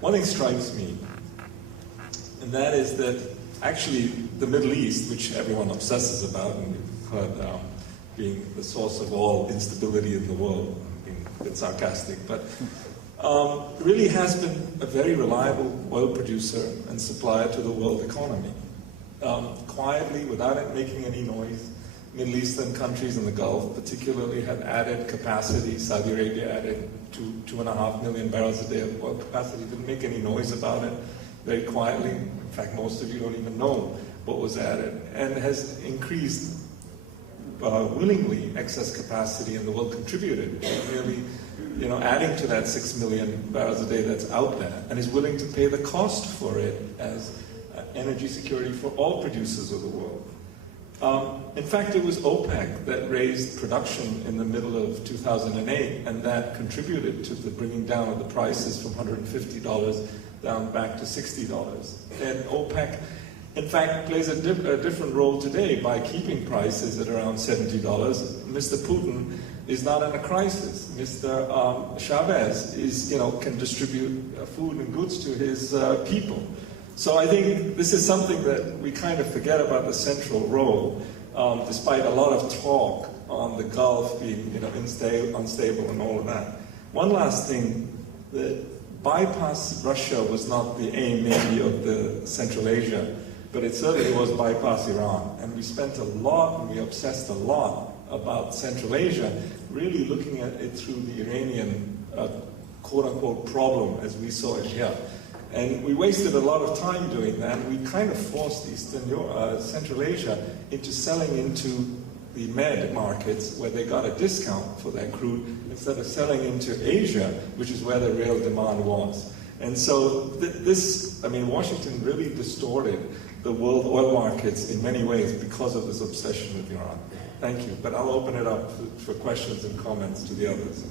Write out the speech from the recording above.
one thing strikes me, and that is that actually the Middle East, which everyone obsesses about, and we've heard being the source of all instability in the world, being a bit sarcastic, but really has been a very reliable oil producer and supplier to the world economy. Quietly, without it making any noise, Middle Eastern countries in the Gulf particularly have added capacity. Saudi Arabia added 2.5 million barrels a day of oil capacity, didn't make any noise about it, very quietly. In fact, most of you don't even know what was added, and has increased willingly excess capacity, and the world contributed, really, adding to that 6 million barrels a day that's out there, and is willing to pay the cost for it as energy security for all producers of the world. In fact, it was OPEC that raised production in the middle of 2008, and that contributed to the bringing down of the prices from $150 down back to $60. And OPEC, in fact, plays a different role today by keeping prices at around $70. Mr. Putin is not in a crisis. Mr. Chavez can distribute food and goods to his people. So I think this is something that we kind of forget about the central role, despite a lot of talk on the Gulf being unstable and all of that. One last thing, that bypass Russia was not the aim maybe of the Central Asia, but it certainly was bypass Iran. And we spent a lot, and we obsessed a lot about Central Asia, really looking at it through the Iranian quote-unquote problem as we saw it here. And we wasted a lot of time doing that. We kind of forced Central Asia into selling into the Med markets, where they got a discount for their crude, instead of selling into Asia, which is where the real demand was. And so Washington really distorted the world oil markets in many ways because of this obsession with Iran. Thank you. But I'll open it up for questions and comments to the others.